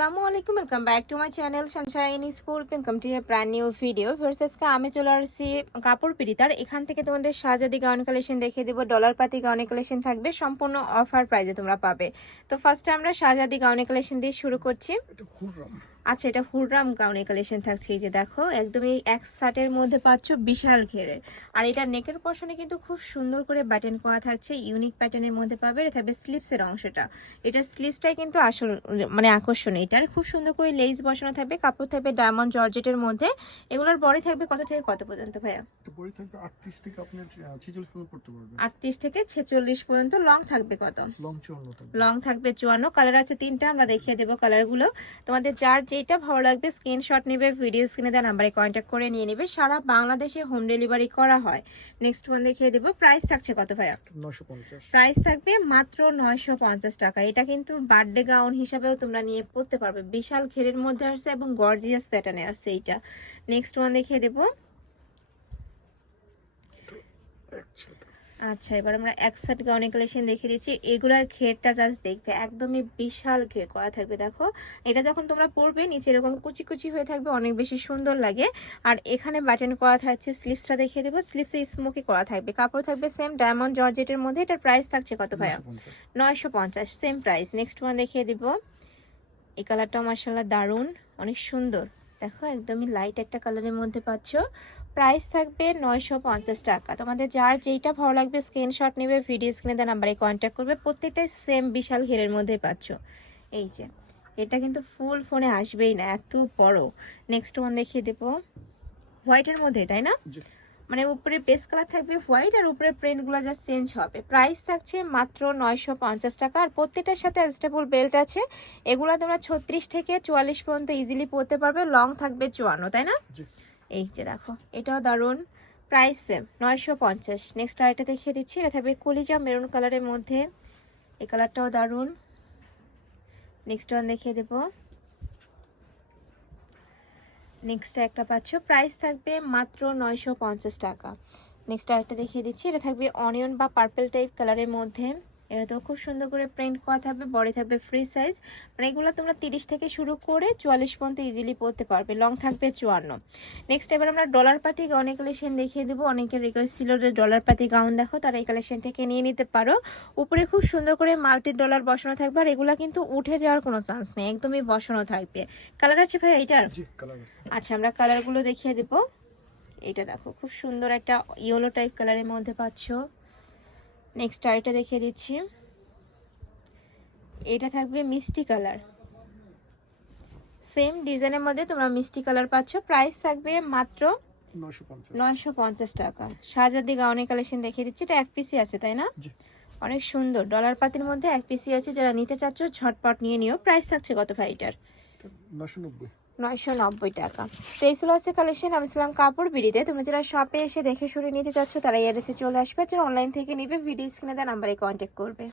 আসসালামু আলাইকুম, welcome back to my channel Sunshine school. Welcome to A brand new video. First আজকে আমি চলে আসছি কাপড় পিড়িতার। এখান থেকে তোমাদের শাহজাদি গাউন কালেকশন দেখিয়ে দেবো। ডলার পাতি গাউন কালেকশন থাকবে, সম্পূর্ণ অফার প্রাইসে তোমরা পাবে। তো ফার্স্টে আমরা শাহজাদি গাউন কালেকশন দিয়ে শুরু করছি। আচ্ছা, এটা হুররাম গাউনের কালেকশন থাকছে। এই যে দেখো, একদমই এক শার্টের মধ্যে পাচ্ছ বিশাল ঘেরের। আর এটা নেকের পশনে কিন্তু খুব সুন্দর করে বাটন করা থাকছে, ইউনিক প্যাটার্নের মধ্যে পাবে। এটা থাকবে স্লিভসের অংশটা, এটা স্লিভসটাই কিন্তু আসল মানে আকর্ষণীয়। এটার খুব সুন্দর করে লেস বসানো থাকবে, কাপড় থাকবে ডায়মন্ড জর্জেটের মধ্যে। এগুলোর বডি থাকবে কত থেকে কত পর্যন্ত ভাইয়া? বডি থাকবে 38 থেকে আপনি 46 পর্যন্ত পড়তে পারবেন। 38 থেকে 46 পর্যন্ত। লং থাকবে কত? লং 54 থাকবে। লং থাকবে 54। কালার আছে তিনটা, আমরা দেখিয়ে দেবো কালারগুলো। তোমাদের যার যেটা ভালো লাগবে স্ক্রিনশট নেবে, ভিডিও স্ক্রিনে দেওয়া নাম্বারে কন্ট্যাক্ট করে নিয়ে নেবে। সারা বাংলাদেশে হোম ডেলিভারি করা হয়। নেক্সট ওয়ান দেখিয়ে দেবো। প্রাইস থাকছে কত ভাইয়া? 950। প্রাইস থাকবে মাত্র 950 টাকা। এটা কিন্তু বার্থডে গাউন হিসাবেও তোমরা নিয়ে পড়তে পারবে। বিশাল ঘেরের মধ্যে আসছে এবং গর্জিয়াস প্যাটার্নে আসছে এইটা। নেক্সট ওয়ান দেখিয়ে দেবো। আচ্ছা, এবার আমরা এক সেট গাউনের কালেকশন দেখিয়ে দিচ্ছি। এগুলার ঘেরটা জাস্ট দেখবে, একদমই বিশাল ঘের করা থাকবে। দেখো, এটা যখন তোমরা পরবে নিচে এরকম কুচি কুচি হয়ে থাকবে, অনেক বেশি সুন্দর লাগে। আর এখানে বাটন করা থাকছে। স্লিভসটা দেখিয়ে দেবো, স্লিভসে স্মোকি করা থাকবে, কাপড় থাকবে সেম ডায়মন্ড জর্জেটের মধ্যে। এটার প্রাইস থাকছে কত ভাইয়া? 950, সেম প্রাইস। নেক্সট ওয়ান দেখিয়ে দিব। এই কালারটাও মার্শাল্লাহ দারুণ, অনেক সুন্দর। দেখো, একদমই লাইট একটা কালারের মধ্যে পাচ্ছ। প্রাইস থাকবে 950 টাকা। তোমাদের যার যেইটা ভালো লাগবে স্ক্রিনশট নেবে, ভিডিও স্ক্রিনে দেওয়া নাম্বারে কন্ট্যাক্ট করবে। প্রত্যেকটাই সেম বিশাল ঘেরের মধ্যে পাচ্ছ। এই যে, এটা কিন্তু ফুল ফোনে আসবেই না, এত বড়। নেক্সট ওয়ান দেখিয়ে দেবো, হোয়াইটের মধ্যে, তাই না? মানে উপরে বেস কালার থাকবে হোয়াইট, আর উপরে প্রিন্টগুলো জাস্ট চেঞ্জ হবে। প্রাইস থাকছে মাত্র 950 টাকা। আর প্রত্যেকটার সাথে অ্যাডজাস্টেবল বেল্ট আছে। এগুলো তোমরা 36 থেকে 44 পর্যন্ত ইজিলি পরতে পারবে। লং থাকবে 54, তাই না? এই যে দেখো, এটাও দারুণ। Price same 950। নেক্সট আরেকটা দেখিয়ে দিচ্ছি। এটা থাকবে কলিজা মেরুন কালারের মধ্যে। এই কালারটাও দারুণ। নেক্সট ওয়ান দেখিয়ে দেবো। নেক্সট একটা পাচ্ছ, প্রাইস থাকবে মাত্র 950 টাকা। নেক্সট আরেকটা দেখিয়ে দিচ্ছি। এটা থাকবে অনিয়ন বা পার্পল টাইপ কালারের মধ্যে। এটা তো খুব সুন্দর করে প্রিন্ট করা থাকবে, বডি থাকবে ফ্রি সাইজ। মানে এগুলো তোমরা 30 থেকে শুরু করে 44 পর্যন্ত ইজিলি পরতে পারবে। লং থাকবে 54। নেক্সট এবার আমরা ডলার পাতি গাউনের কালেকশন দেখিয়ে দেবো। অনেকের রিকোয়েস্ট ছিল যে ডলার পাতি গাউন দেখো, তারা এই কালেকশন থেকে নিয়ে নিতে পারো। উপরে খুব সুন্দর করে মাল্টি ডলার বসানো থাকবে, আর এগুলা কিন্তু উঠে যাওয়ার কোনো চান্স নেই, একদমই বসানো থাকবে। কালার আছে ভাই এটার? আচ্ছা, আমরা কালারগুলো দেখিয়ে দেবো। এটা দেখো, খুব সুন্দর একটা ইয়েলো টাইপ কালারের মধ্যে পাচ্ছ। নেক্সট আরেকটা দেখিয়ে দিচ্ছি। এটা থাকবে মিষ্টি কালার, সেম ডিজাইনের মধ্যে তোমরা মিষ্টি কালার পাচ্ছ। প্রাইস থাকবে মাত্র 950 টাকা। শাহজাদি গাউনের কালেকশন দেখিয়ে দিচ্ছি। এটা এক পিসি আছে, তাই না? অনেক সুন্দর ডলার পাতির মধ্যে এক পিসি আছে। যারা নিতে চাচ্ছ ঝটপট নিয়ে নিও। প্রাইস থাকছে কত ভাই এটার? 990 টাকা। তো এই ছিল আছে কালেকশন। আমি ছিলাম কাপড় বিড়িতে। তুমি যারা শপে এসে দেখে শুনে নিতে চাচ্ছ তারা এই অ্যাড্রেসে চলে আসবে। যারা অনলাইন থেকে নিবে ভিডিও স্ক্রিনে দেওয়া নাম্বারে কন্ট্যাক্ট করবে।